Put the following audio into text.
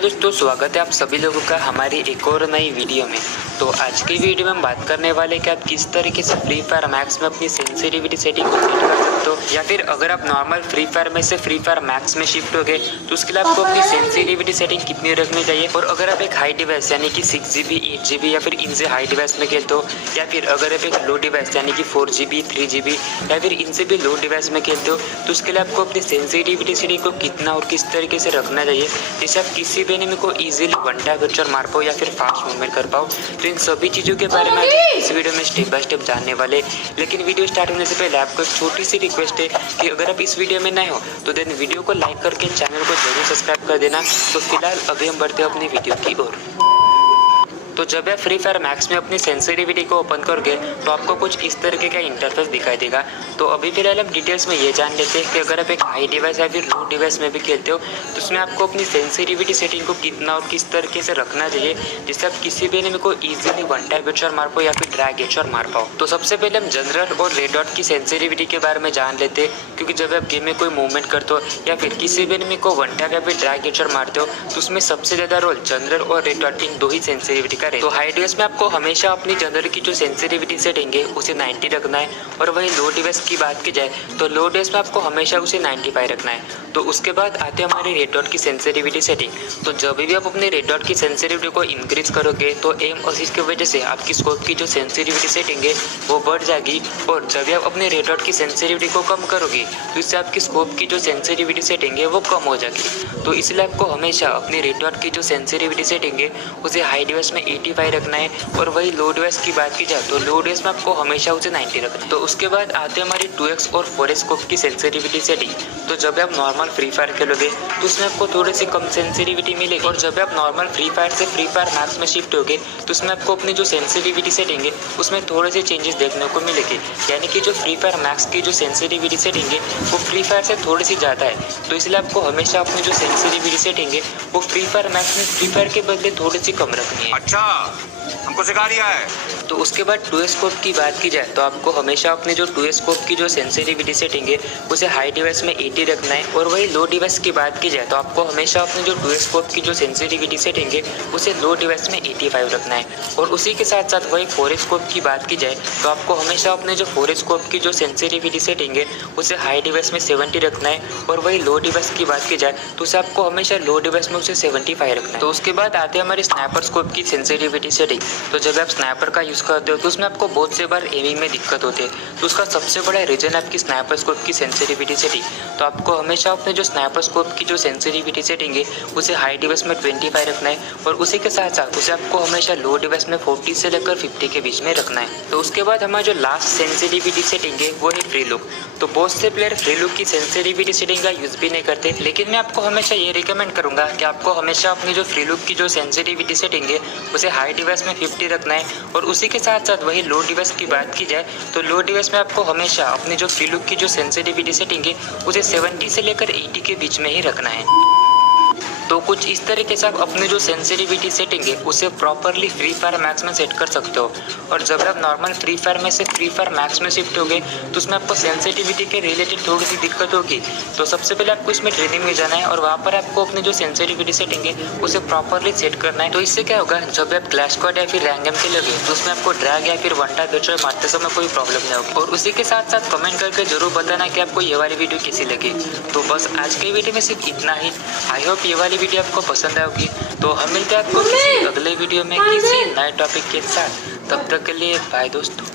दोस्तों, स्वागत है आप सभी लोगों का हमारी एक और नई वीडियो में। तो आज की वीडियो में हम बात करने वाले कि आप किस तरीके से फ्री फायर मैक्स में अपनी सेंसिटिविटी सेटिंग को सेट कर सकते हो, या फिर अगर आप नॉर्मल फ्री फायर में से फ्री फायर मैक्स में शिफ्ट हो गए तो उसके लिए आपको अपनी सेंसिटिविटी सेटिंग कितनी रखनी चाहिए। और अगर आप एक हाई डिवाइस यानी कि 6GB 8GB या फिर इनसे हाई डिवाइस में खेलते हो, या फिर अगर आप एक लो डिवाइस यानी कि 4GB 3GB या फिर इनसे भी लो डिवाइस में खेलते हो, तो उसके लिए आपको अपनी सेंसिटिविटी सेटिंग को कितना और किस तरीके से रखना चाहिए जिससे आप किसी भी एनिमी को इजीली वन टैप हेडशॉट मार पाओ या फिर फास्ट मूवमेंट कर पाओ। तो इन सभी चीज़ों के बारे में आज इस वीडियो में स्टेप बाय स्टेप जानने वाले। लेकिन वीडियो स्टार्ट होने से पहले आपको एक छोटी सी रिक्वेस्ट है कि अगर आप इस वीडियो में नए हो तो देन वीडियो को लाइक करके चैनल को जरूर सब्सक्राइब कर देना। तो फिलहाल अभी हम बढ़ते हैं अपनी वीडियो की ओर। तो जब आप फ्री फायर मैक्स में अपनी सेंसिटिविटी को ओपन करोगे तो आपको कुछ इस तरीके का इंटरफेस दिखाई देगा। तो अभी फिलहाल हम डिटेल्स में ये जान लेते हैं कि अगर आप एक हाई डिवाइस या फिर लो डिवाइस में भी खेलते हो तो उसमें आपको अपनी सेंसिटिविटी सेटिंग को कितना और किस तरीके से रखना चाहिए जिससे आप किसी भी एनिमी को इजीली वन टैप हेडशॉट मार पाओ या फिर ड्रैग हेडशॉट मार पाओ। तो सबसे पहले हम जनरल और रेड डॉट की सेंसिटिविटी के बारे में जान लेते हैं, क्योंकि जब आप गेम में कोई मूवमेंट करते हो या फिर किसी भी एनिमी को वन टैप या फिर ड्रैग हेडशॉट मारते हो तो उसमें सबसे ज्यादा रोल जनरल और रेड डॉट इन दो ही सेंसिटिविटी का है। तो हाई डिवाइस में आपको हमेशा अपनी जनरल की जो सेंसिटिविटी सेटिंग है उसे 90 रखना है, और वही लो डिवाइस की बात की जाए तो लो डिवाइस में आपको हमेशा उसे 95 रखना है। तो उसके बाद आते हैं हमारी रेड डॉट की सेंसिटिविटी सेटिंग। तो जब भी आप अपने रेड डॉट की सेंसिटिविटी को इंक्रीज करोगे तो एम असिस्ट की वजह से आपकी स्कोप की जो सेंसिटिविटी सेटिंग है वो बढ़ जाएगी, और जब भी आप अपने रेड डॉट की सेंसिटिविटी को कम करोगे तो इससे आपकी स्कोप की जो सेंसिटिविटी सेटिंग है वो कम हो जाएगी। तो इसलिए आपको हमेशा अपनी रेड डॉट की जो सेंसिटिविटी सेटिंग है उसे हाई डिवाइस में 85 रखना है, और वही लो डिवाइस की बात की जाए तो लो डिवाइस में आपको हमेशा उसे 90 रखना है। तो उसके बाद आते हैं हमारी 2x और 4x स्कोप की सेंसिटिविटी सेटिंग। तो जब आप नॉर्मल फ्री फायर खेलोगे तो उसमें आपको थोड़ी सी कम सेंसिटिविटी मिलेगी, और जब आप नॉर्मल फ्री फायर से फ्री फायर मैक्स में शिफ्ट होगे तो उसमें आपको अपनी जो सेंसिटिविटी सेटिंग है उसमें थोड़े से चेंजेस देखने को मिलेगी। यानी कि जो फ्री फायर मैक्स की जो सेंसिटिविटी सेटिंग है वो फ्री फायर से थोड़ी सी ज़्यादा है। तो इसलिए आपको हमेशा अपनी जो सेंसिटिविटी सेटिंग है वो फ्री फायर मैक्स में फ्री फायर के बदले थोड़ी सी कम रखनी है। अच्छा, हमको सिखा दिया है। तो उसके बाद 2x स्कोप की बात की जाए तो आपको हमेशा अपनी जो 2x स्कोप की जो सेंसिटिविटी सेटिंग है उसे हाई डिवाइस में 80 रखना है, और वही लो डिवाइस की बात की जाए तो आपको हमेशा अपनी जो 2x स्कोप की जो सेंसिटिविटी सेटिंग है उसे लो डिवाइस में 85 रखना है। और उसी के साथ साथ वही 4x स्कोप की बात की जाए तो आपको हमेशा अपने जो 4x स्कोप की जो सेंसिटिविटी सेटिंग है उसे हाई डिवाइस में 70 रखना है, और वही लो डिवाइस की बात की जाए तो उसे आपको हमेशा लो डिवाइस में उसे 75 रखना है। तो उसके बाद आते हैं हमारे स्नैपर स्कोप की सेंसिटिविटी सेटिंग। तो जब आप स्नैपर का यूज़ करते हो तो उसमें आपको बहुत से बार एमिंग में दिक्कत होती है, तो उसका सबसे बड़ा रीजन आपकी स्नैपर स्कोप की सेंसिटिविटी सेटिंग। तो आपको हमेशा अपने जो स्नैपर स्कोप की जो सेंसिटिविटी सेटिंग है उसे हाई डिवाइस में 25 रखना है, और उसी के साथ साथ उसे आपको हमेशा लो डिवाइस में 40 से लेकर 50 के बीच में रखना है। तो उसके बाद हमारा जो लास्ट सेंसिटिविटी सेटिंग है वो है फ्री लुक। तो बहुत से प्लेयर फ्री लुक की सेंसिटिविटी सेटिंग का यूज़ भी नहीं करते, लेकिन मैं आपको हमेशा ये रिकमेंड करूंगा कि आपको हमेशा अपनी जो फ्री लुक की जो सेंसिटिविटी सेटिंग है उसे हाई डिवाइस में 50 रखना है, और उसी के साथ साथ वही लो डिवाइस की बात की जाए तो लो डिवाइस में आपको हमेशा अपनी जो फ्री लुक की जो सेंसिटिविटी सेटिंग है उसे 70 से लेकर 80 के बीच में ही रखना है। तो कुछ इस तरीके से आप अपनी जो सेंसिटिविटी सेटिंग है उसे प्रॉपरली फ्री फायर मैक्स में सेट कर सकते हो। और जब आप नॉर्मल फ्री फायर में से फ्री फायर मैक्स में शिफ्ट होगे तो उसमें आपको सेंसिटिविटी के रिलेटेड थोड़ी सी दिक्कत होगी। तो सबसे पहले आपको इसमें ट्रेनिंग में जाना है, और वहाँ पर आपको अपनी जो सेंसिटिविटी सेटिंग है उसे प्रॉपरली सेट करना है। तो इससे क्या होगा, जब आप क्लैश स्क्वाड या फिर रैंक गेम खेलोगे तो उसमें आपको ड्रैग या फिर वन टैप हेडशॉट मारते समय कोई प्रॉब्लम नहीं होगी। और उसी के साथ साथ कमेंट करके जरूर बताना कि आपको ये वाली वीडियो कैसी लगी। तो बस आज की वीडियो में सिर्फ इतना ही। आई होप ये वाली वीडियो आपको पसंद आएगी। तो हम मिलते हैं आपको किसी अगले वीडियो में किसी नए टॉपिक के साथ। तब तक के लिए बाय दोस्तों।